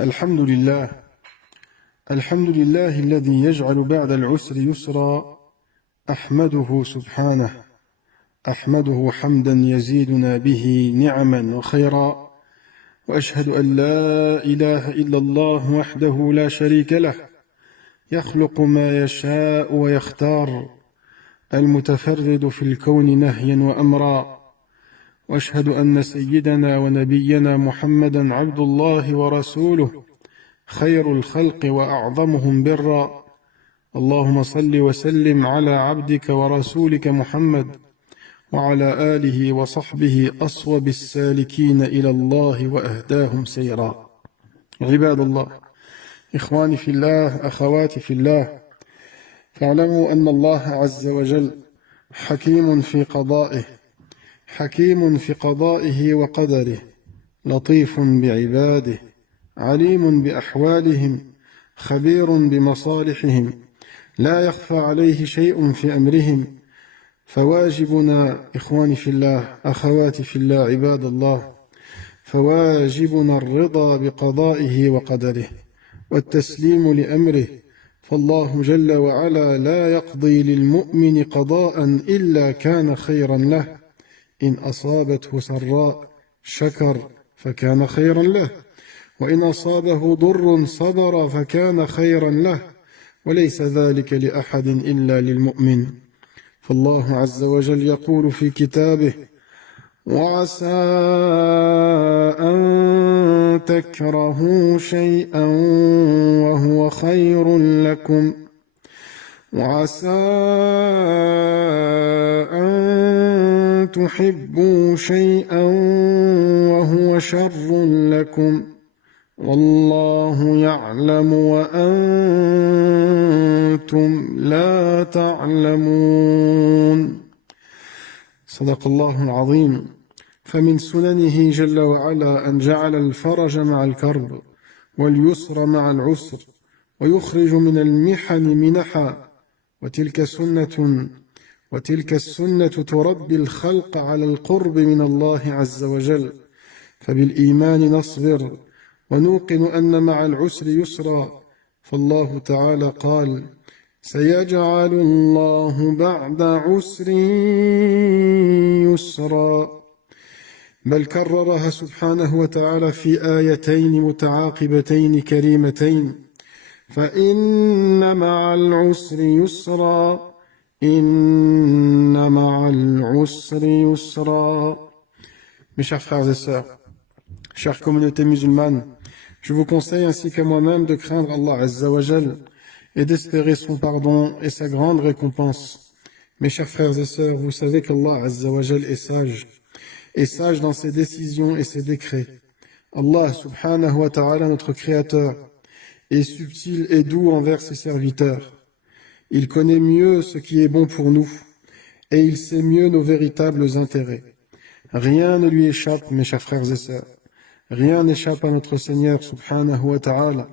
الحمد لله الحمد لله الذي يجعل بعد العسر يسرا. أحمده سبحانه، أحمده حمدا يزيدنا به نعما وخيرا، وأشهد أن لا إله إلا الله وحده لا شريك له، يخلق ما يشاء ويختار، المتفرد في الكون نهيا وأمرا. وأشهد أن سيدنا ونبينا محمدا عبد الله ورسوله، خير الخلق وأعظمهم برا. اللهم صل وسلم على عبدك ورسولك محمد وعلى آله وصحبه أصوب السالكين إلى الله وأهداهم سيرا. عباد الله، إخواني في الله، أخواتي في الله، فاعلموا أن الله عز وجل حكيم في قضائه، حكيم في قضائه وقدره، لطيف بعباده، عليم بأحوالهم، خبير بمصالحهم، لا يخفى عليه شيء في أمرهم. فواجبنا إخواني في الله، أخواتي في الله، عباد الله، فواجبنا الرضا بقضائه وقدره والتسليم لأمره. فالله جل وعلا لا يقضي للمؤمن قضاء إلا كان خيرا له، إن أصابته سراء شكر فكان خيرا له، وإن أصابه ضر صبر فكان خيرا له، وليس ذلك لأحد إلا للمؤمن. فالله عز وجل يقول في كتابه: وعسى أن تكرهوا شيئا وهو خير لكم، وعسى أن تحبوا شيئا وهو شر لكم، والله يعلم وأنتم لا تعلمون. صدق الله العظيم. فمن سننه جل وعلا أن جعل الفرج مع الكرب واليسر مع العسر، ويخرج من المحن منحا، وتلك السنة تربي الخلق على القرب من الله عز وجل. فبالإيمان نصبر ونوقن أن مع العسر يسرا، فالله تعالى قال: سيجعل الله بعد عسر يسرا. بل كررها سبحانه وتعالى في آيتين متعاقبتين كريمتين: فإن مع العسر يسرا، إن مع العسر يسرا. Mes chers frères et sœurs, chère communauté musulmane, je vous conseille ainsi qu'à moi-même de craindre Allah Azza wa Jal et d'espérer son pardon et sa grande récompense. Mes chers frères et sœurs, vous savez qu'Allah Azza wa Jal est sage dans ses décisions et ses décrets. Allah subhanahu wa ta'ala, notre créateur, est subtil et doux envers ses serviteurs. Il connaît mieux ce qui est bon pour nous et il sait mieux nos véritables intérêts. Rien ne lui échappe, mes chers frères et sœurs. Rien n'échappe à notre Seigneur subhanahu wa ta'ala.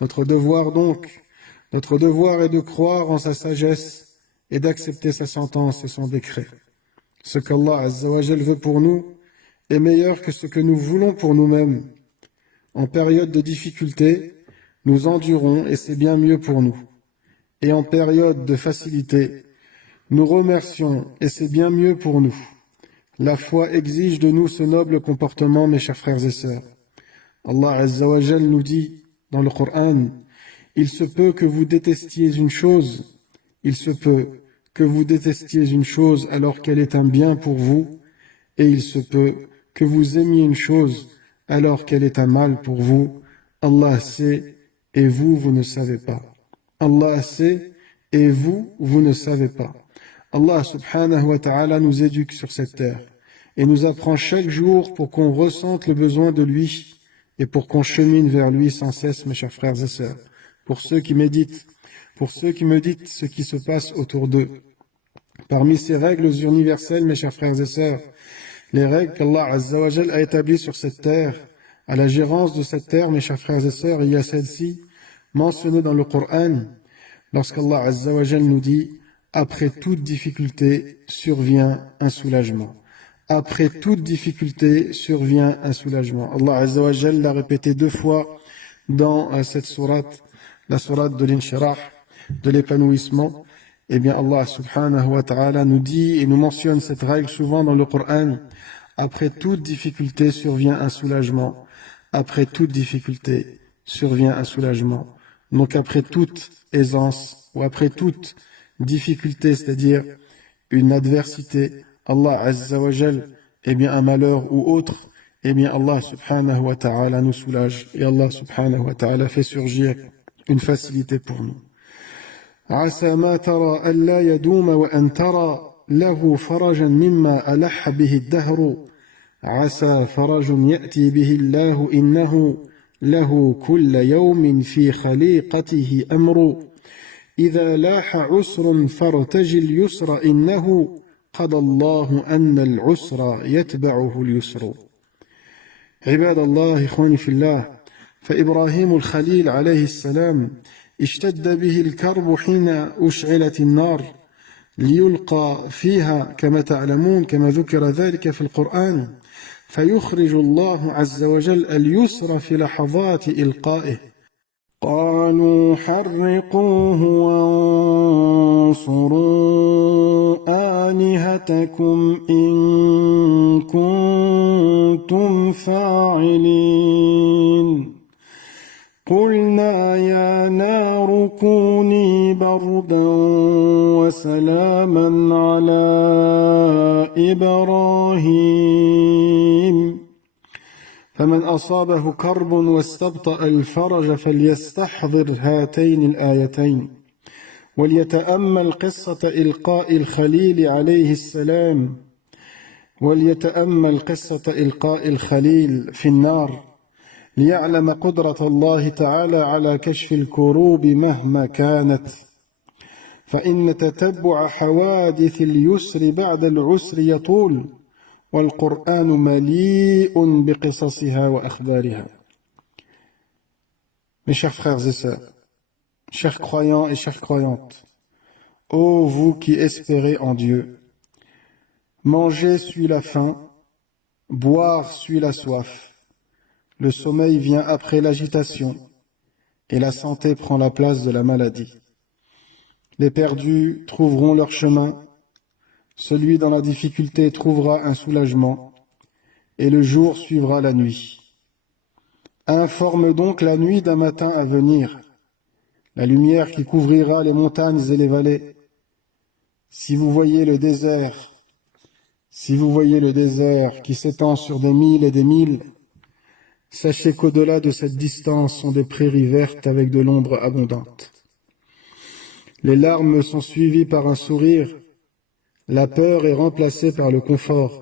Notre devoir est de croire en sa sagesse et d'accepter sa sentence et son décret. Ce qu'Allah Azza wa Jal veut pour nous est meilleur que ce que nous voulons pour nous-mêmes. En période de difficulté, nous endurons et c'est bien mieux pour nous. Et en période de facilité, nous remercions et c'est bien mieux pour nous. La foi exige de nous ce noble comportement, mes chers frères et sœurs. Allah Azza wa Jal nous dit dans le Coran: il se peut que vous détestiez une chose, alors qu'elle est un bien pour vous, et il se peut que vous aimiez une chose alors qu'elle est un mal pour vous. Allah sait et vous, vous ne savez pas. Allah sait et vous, vous ne savez pas. Allah subhanahu wa ta'ala nous éduque sur cette terre et nous apprend chaque jour pour qu'on ressente le besoin de lui et pour qu'on chemine vers lui sans cesse, mes chers frères et sœurs. Pour ceux qui méditent ce qui se passe autour d'eux. Parmi ces règles universelles, mes chers frères et sœurs, les règles qu'Allah Azza wa Jal a établies sur cette terre, à la gérance de cette terre, mes chers frères et sœurs, il y a celle-ci mentionnée dans le Coran, lorsqu'Allah Azza wa Jal nous dit: après toute difficulté survient un soulagement. Après toute difficulté survient un soulagement. Allah Azza wa Jal l'a répété 2 fois dans cette sourate, la sourate de l'inshirah, de l'épanouissement, eh bien Allah subhanahu wa ta'ala nous dit et nous mentionne cette règle souvent dans le Coran. Après toute difficulté survient un soulagement. Après toute difficulté survient un soulagement. Donc après toute aisance ou après toute difficulté, c'est-à-dire une adversité, Allah Azza wa Jal, eh bien un malheur ou autre, eh bien Allah subhanahu wa ta'ala nous soulage et Allah subhanahu wa ta'ala fait surgir une facilité pour nous. عسى ما ترى ألا يدوم وأن ترى له فرجا مما ألح به الدهر عسى فرج يأتي به الله إنه له كل يوم في خليقته أمر إذا لاح عسر فارتج اليسر إنه قضى الله أن العسر يتبعه اليسر. عباد الله إخواني في الله، فإبراهيم الخليل عليه السلام اشتد به الكرب حين أشعلت النار ليلقى فيها كما تعلمون كما ذكر ذلك في القرآن، فيخرج الله عز وجل اليسر في لحظات إلقائه. قالوا حرقوه وانصروا آلهتكم إن كنتم فاعلين. قلنا يا نار كوني بردا وسلاما على إبراهيم. فمن أصابه كرب واستبطأ الفرج فليستحضر هاتين الآيتين وليتأمل قصة إلقاء الخليل عليه السلام في النار ليعلم قدرة الله تعالى على كشف الكروب مهما كانت، فإن تتبع حوادث اليسر بعد العسر يطول والقرآن مليء بقصصها وأخبارها. Mes chers frères et sœurs, chers croyants et chères croyantes, ô vous qui espérez en Dieu, manger suit la faim, boire suit la soif, le sommeil vient après l'agitation et la santé prend la place de la maladie. Les perdus trouveront leur chemin, celui dans la difficulté trouvera un soulagement, et le jour suivra la nuit. Informe donc la nuit d'un matin à venir, la lumière qui couvrira les montagnes et les vallées. Si vous voyez le désert qui s'étend sur des milles et des milles, sachez qu'au-delà de cette distance sont des prairies vertes avec de l'ombre abondante. Les larmes sont suivies par un sourire, la peur est remplacée par le confort,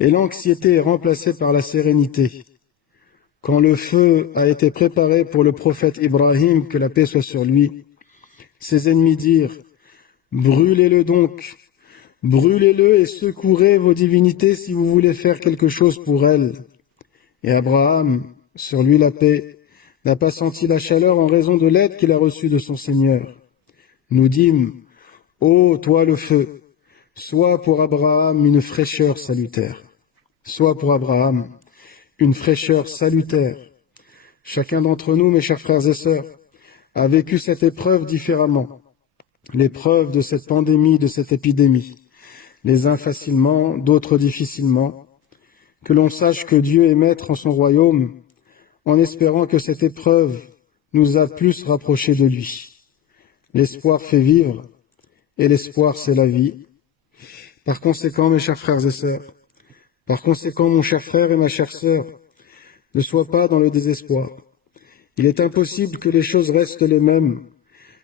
et l'anxiété est remplacée par la sérénité. Quand le feu a été préparé pour le prophète Ibrahim, que la paix soit sur lui, ses ennemis dirent « Brûlez-le donc, brûlez-le et secourez vos divinités si vous voulez faire quelque chose pour elles. » Et Abraham, sur lui la paix, n'a pas senti la chaleur en raison de l'aide qu'il a reçue de son Seigneur. Nous dîmes « Ô toi le feu, sois pour Abraham une fraîcheur salutaire. » Sois pour Abraham une fraîcheur salutaire. Chacun d'entre nous, mes chers frères et sœurs, a vécu cette épreuve différemment. L'épreuve de cette pandémie, de cette épidémie. Les uns facilement, d'autres difficilement. Que l'on sache que Dieu est maître en son royaume, en espérant que cette épreuve nous a plus rapprochés de lui. L'espoir fait vivre, et l'espoir c'est la vie. Par conséquent, mes chers frères et sœurs, par conséquent, mon cher frère et ma chère sœur, ne sois pas dans le désespoir. Il est impossible que les choses restent les mêmes.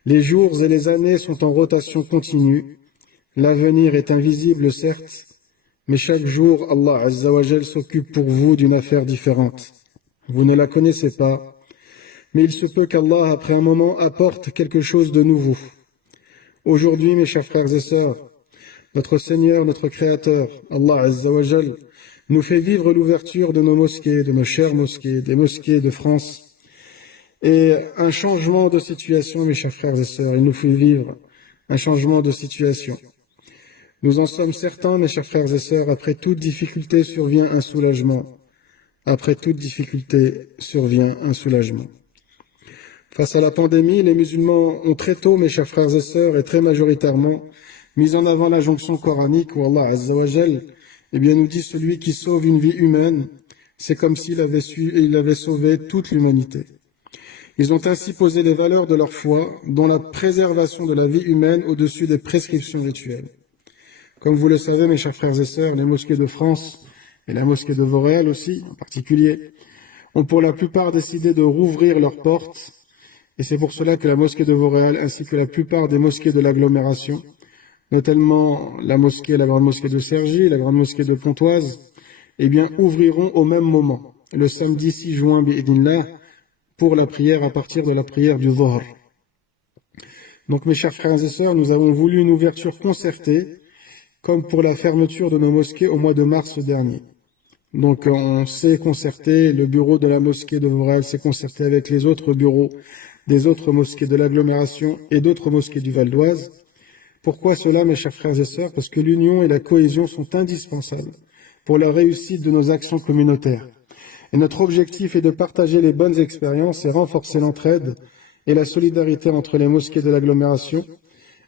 Les jours et les années sont en rotation continue. L'avenir est invisible, certes, mais chaque jour, Allah Azza wa Jal s'occupe pour vous d'une affaire différente. Vous ne la connaissez pas, mais il se peut qu'Allah, après un moment, apporte quelque chose de nouveau. Aujourd'hui, mes chers frères et sœurs, notre Seigneur, notre Créateur, Allah Azza wa Jal, nous fait vivre l'ouverture de nos mosquées, de nos chères mosquées, des mosquées de France, et un changement de situation, mes chers frères et sœurs. Il nous fait vivre un changement de situation. Nous en sommes certains, mes chers frères et sœurs, après toute difficulté survient un soulagement. Après toute difficulté survient un soulagement. Face à la pandémie, les musulmans ont très tôt, mes chers frères et sœurs, et très majoritairement, mis en avant la jonction coranique où Allah Azza wa Jal, nous dit celui qui sauve une vie humaine, c'est comme s'il avait sauvé toute l'humanité. Ils ont ainsi posé les valeurs de leur foi, dont la préservation de la vie humaine au-dessus des prescriptions rituelles. Comme vous le savez, mes chers frères et sœurs, les mosquées de France et la mosquée de Vauréal aussi, en particulier, ont pour la plupart décidé de rouvrir leurs portes. Et c'est pour cela que la mosquée de Vauréal, ainsi que la plupart des mosquées de l'agglomération, notamment la grande mosquée de Cergy, la grande mosquée de Pontoise, ouvriront au même moment, le samedi 6 juin, bi'idhnillah, pour la prière à partir de la prière du Dhuhr. Donc mes chers frères et sœurs, nous avons voulu une ouverture concertée, comme pour la fermeture de nos mosquées au mois de mars dernier. Donc on s'est concerté, le bureau de la mosquée de Vauréal s'est concerté avec les autres bureaux des autres mosquées de l'agglomération et d'autres mosquées du Val d'Oise. Pourquoi cela, mes chers frères et sœurs? Parce que l'union et la cohésion sont indispensables pour la réussite de nos actions communautaires. Et notre objectif est de partager les bonnes expériences et renforcer l'entraide et la solidarité entre les mosquées de l'agglomération,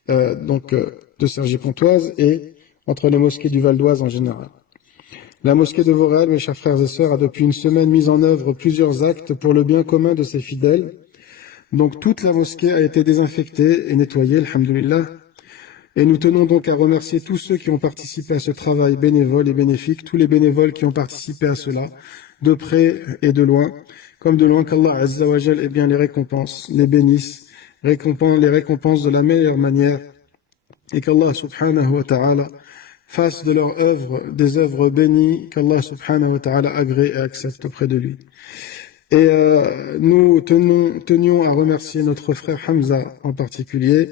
de Cergy-Pontoise, et entre les mosquées du Val d'Oise en général. La mosquée de Vauréal, mes chers frères et sœurs, a depuis une semaine mis en œuvre plusieurs actes pour le bien commun de ses fidèles. Donc toute la mosquée a été désinfectée et nettoyée, alhamdoulilah. Et nous tenons donc à remercier tous ceux qui ont participé à ce travail bénévole et bénéfique, tous les bénévoles qui ont participé à cela, de près et de loin, comme de loin qu'Allah Azza wa Jal les récompense, les bénisse, les récompense de la meilleure manière, et qu'Allah subhanahu wa ta'ala fasse de leurs œuvres des œuvres bénies, qu'Allah subhanahu wa ta'ala agrée et accepte auprès de lui. Et nous tenions à remercier notre frère Hamza en particulier,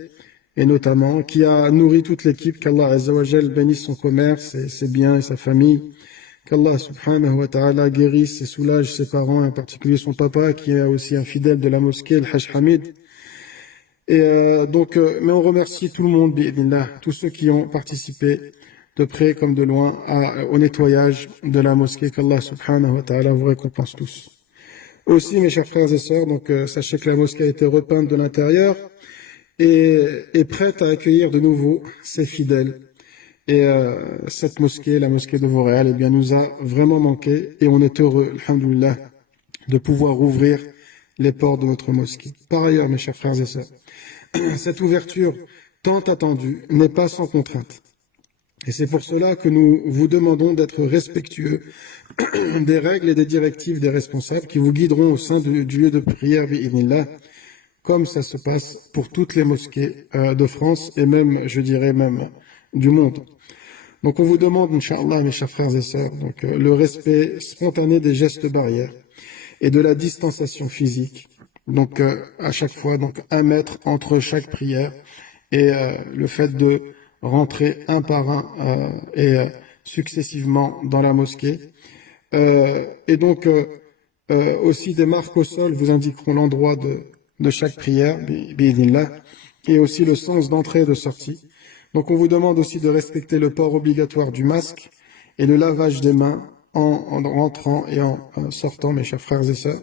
et notamment, qui a nourri toute l'équipe, qu'Allah Azza wa Jal bénisse son commerce et ses biens et sa famille, qu'Allah subhanahu wa ta'ala guérisse et soulage ses parents, et en particulier son papa, qui est aussi un fidèle de la mosquée, le Hajj Hamid. Et mais on remercie tout le monde, bi'idhnillah, tous ceux qui ont participé, de près comme de loin, au nettoyage de la mosquée, qu'Allah subhanahu wa ta'ala vous récompense tous. Aussi, mes chers frères et sœurs, sachez que la mosquée a été repeinte de l'intérieur, et est prête à accueillir de nouveau ses fidèles. Et cette mosquée, la mosquée de Vauréal, nous a vraiment manqué, et on est heureux, alhamdoulilah, de pouvoir ouvrir les portes de notre mosquée. Par ailleurs, mes chers frères et sœurs, cette ouverture tant attendue n'est pas sans contrainte. Et c'est pour cela que nous vous demandons d'être respectueux des règles et des directives des responsables qui vous guideront au sein du lieu de prière, bi'idhnillah, comme ça se passe pour toutes les mosquées de France et même, je dirais même, du monde. Donc on vous demande, Inch'Allah, mes chers frères et sœurs, le respect spontané des gestes barrières et de la distanciation physique. À chaque fois, 1 mètre entre chaque prière, et le fait de rentrer un par un successivement dans la mosquée. Aussi des marques au sol vous indiqueront l'endroit de chaque prière, bi'idhnillah, et aussi le sens d'entrée et de sortie. Donc on vous demande aussi de respecter le port obligatoire du masque et le lavage des mains en rentrant et en sortant, mes chers frères et sœurs.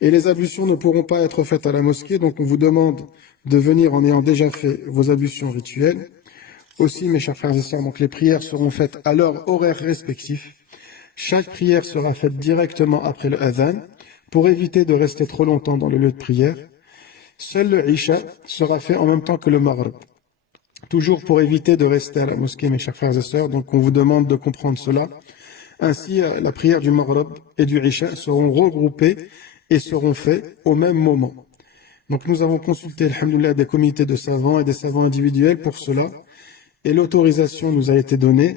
Et les ablutions ne pourront pas être faites à la mosquée, donc on vous demande de venir en ayant déjà fait vos ablutions rituelles. Aussi, mes chers frères et sœurs, les prières seront faites à leur horaire respectif. Chaque prière sera faite directement après le adhan, pour éviter de rester trop longtemps dans le lieu de prière. Seul le Isha sera fait en même temps que le Maghrib. Toujours pour éviter de rester à la mosquée, mes chers frères et sœurs, donc on vous demande de comprendre cela. Ainsi, la prière du Maghrib et du Isha seront regroupées et seront faites au même moment. Donc nous avons consulté, alhamdoulilah, des comités de savants et des savants individuels pour cela, et l'autorisation nous a été donnée,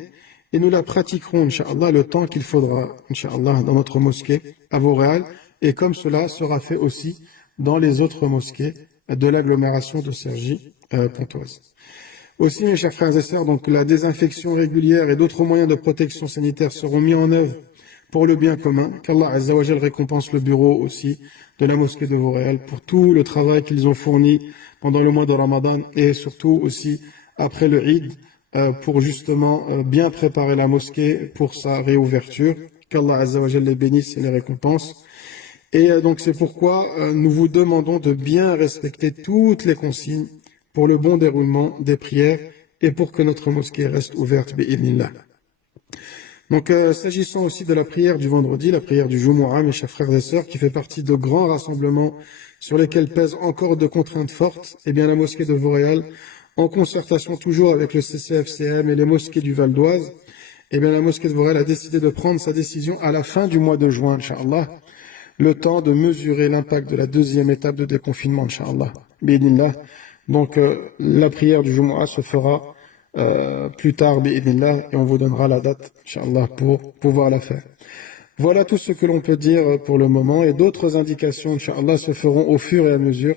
et nous la pratiquerons, Inch'Allah, le temps qu'il faudra, Inch'Allah, dans notre mosquée à Vauréal, et comme cela sera fait aussi dans les autres mosquées de l'agglomération de Cergy-Pontoise. Aussi, mes chers frères et sœurs, la désinfection régulière et d'autres moyens de protection sanitaire seront mis en œuvre pour le bien commun, qu'Allah Azza wa Jal récompense le bureau aussi de la mosquée de Vauréal pour tout le travail qu'ils ont fourni pendant le mois de Ramadan et surtout aussi après le Eid pour justement bien préparer la mosquée pour sa réouverture qu'Allah Azza wa Jalla les bénisse et les récompense. Et donc c'est pourquoi nous vous demandons de bien respecter toutes les consignes pour le bon déroulement des prières et pour que notre mosquée reste ouverte, bi'idhnillah. Donc s'agissant aussi de la prière du vendredi, la prière du Jumu'ah, mes chers frères et sœurs, qui fait partie de grands rassemblements sur lesquels pèsent encore de contraintes fortes, eh bien la mosquée de Vauréal, en concertation toujours avec le CCFCM et les mosquées du Val d'Oise, eh bien la mosquée de Vauréal a décidé de prendre sa décision à la fin du mois de juin, Inch'Allah, le temps de mesurer l'impact de la deuxième étape de déconfinement, Inch'Allah. Bi'idhnillah. Donc la prière du Jumu'ah se fera plus tard, bi'idhnillah, et on vous donnera la date, Inch'Allah, pour pouvoir la faire. Voilà tout ce que l'on peut dire pour le moment, et d'autres indications, Inch'Allah, se feront au fur et à mesure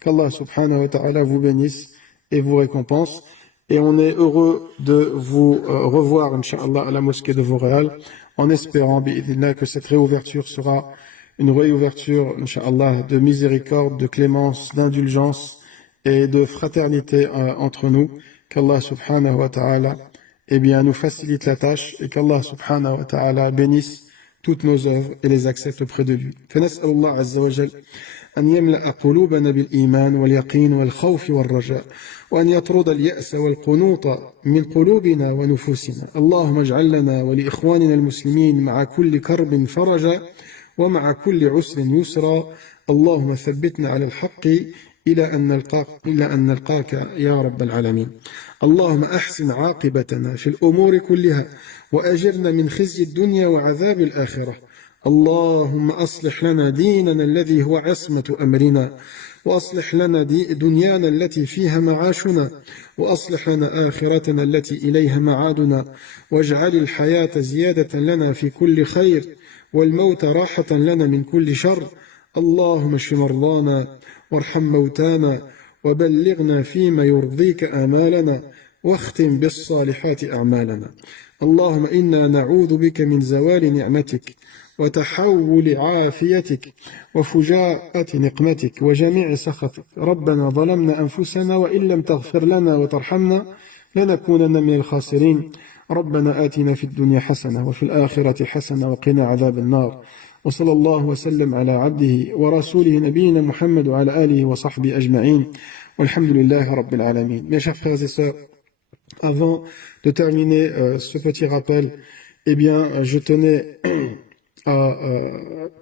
qu'Allah subhanahu wa ta'ala vous bénisse et vous récompense. Et on est heureux de vous revoir, Inch'Allah, à la mosquée de Vauréal, en espérant, bi'idhnillah, que cette réouverture sera une réouverture, Inch'Allah, de miséricorde, de clémence, d'indulgence et de fraternité entre nous. Qu'Allah subhanahu wa ta'ala eh bien, nous facilite la tâche et qu'Allah subhanahu wa ta'ala bénisse toutes nos œuvres et les accepte près de lui. فنسأل الله عز وجل أن يملأ قلوبنا بالإيمان واليقين والخوف والرجاء وأن يطرد اليأس والقنوط من قلوبنا ونفوسنا. اللهم اجعل لنا ولإخواننا المسلمين مع كل كرب فرجا ومع كل عسر يسرا. اللهم ثبتنا على الحق إلى أن نلقاك يا رب العالمين. اللهم أحسن عاقبتنا في الأمور كلها وأجرنا من خزي الدنيا وعذاب الآخرة. اللهم أصلح لنا ديننا الذي هو عصمة أمرنا وأصلح لنا دنيانا التي فيها معاشنا وأصلح لنا آخرتنا التي إليها معادنا واجعل الحياة زيادة لنا في كل خير والموت راحة لنا من كل شر. اللهم اشف مرضانا وارحم موتانا وبلغنا فيما يرضيك آمالنا واختم بالصالحات أعمالنا. اللهم إنا نعوذ بك من زوال نعمتك وتحول عافيتك وفجاءة نقمتك وجميع سخطك. ربنا ظلمنا أنفسنا وإن لم تغفر لنا وترحمنا لنكونن من الخاسرين. ربنا آتنا في الدنيا حسنة وفي الآخرة حسنة وقنا عذاب النار. وصلى الله وسلم على عبده ورسوله نبينا محمد وعلى آله وصحبه أجمعين والحمد لله رب العالمين. Mes chers frères et sœurs, avant de terminer ce petit rappel, eh bien, je tenais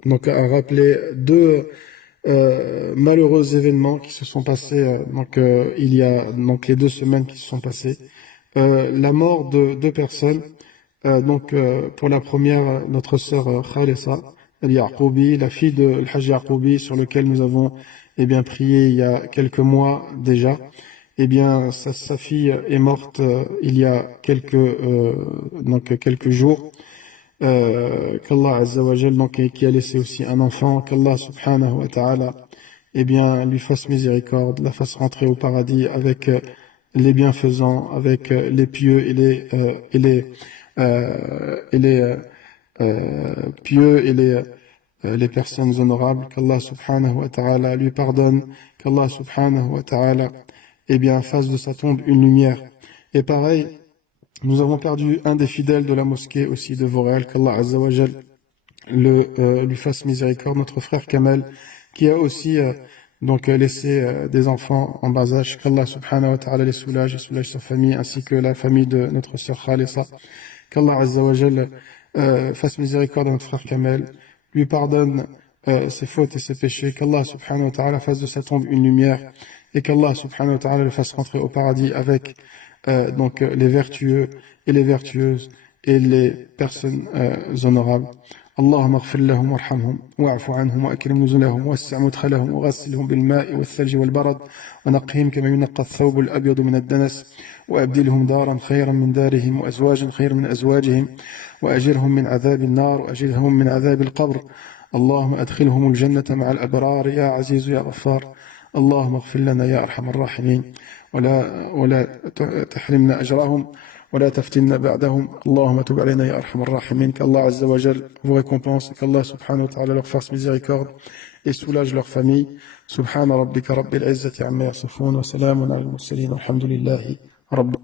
donc à rappeler deux malheureux événements qui se sont passés il y a donc les 2 semaines qui se sont passées. La mort de 2 personnes. Pour la première, notre sœur Khalessa Al-Yaqoubi, la fille de Al-Hajj Yaqoubi, sur lequel nous avons bien prié il y a quelques mois déjà. Eh bien, sa fille est morte il y a quelques jours. Qu'Allah Azza wa Jal, qui a laissé aussi un enfant, qu'Allah subhanahu wa ta'ala lui fasse miséricorde, la fasse rentrer au paradis avec les bienfaisants, avec les pieux et les personnes honorables. Qu'Allah subhanahu wa ta'ala lui pardonne, qu'Allah subhanahu wa ta'ala fasse de sa tombe une lumière. Et pareil, nous avons perdu un des fidèles de la mosquée aussi de Vauréal, qu'Allah Azza wa Jal lui fasse miséricorde, notre frère Kamel, qui a aussi laissé des enfants en bas âge. Qu'Allah subhanahu wa ta'ala les soulage et soulage sa famille, ainsi que la famille de notre sœur Khalessa. Qu'Allah Azza wa Jal fasse miséricorde à notre frère Kamel, lui pardonne ses fautes et ses péchés, qu'Allah subhanahu wa ta'ala fasse de sa tombe une lumière, et qu'Allah subhanahu wa ta'ala le fasse rentrer au paradis avec les vertueux et les vertueuses et les personnes honorables. اللهم اغفر لهم وارحمهم واعف عنهم واكرم نزلهم ووسع مدخلهم وغسلهم بالماء والثلج والبرد ونقهم كما ينقى الثوب الابيض من الدنس وابدلهم دارا خيرا من دارهم وازواجا خيرا من ازواجهم واجرهم من عذاب النار واجرهم من عذاب القبر. اللهم ادخلهم الجنة مع الابرار يا عزيز يا غفار. اللهم اغفر لنا يا ارحم الراحمين ولا تحرمنا اجرهم ولا تفتنا بعدهم. اللهم تب علينا يا أرحم الراحمين. Qu'Allah Azza wa Jal vous récompense, qu'Allah subhanahu wa ta'ala leur fasse miséricorde et soulage leur famille. Subhana rabbika rabbil izzati amma yasifun wa salamun ala al-mursalin walhamdulillahi rabbil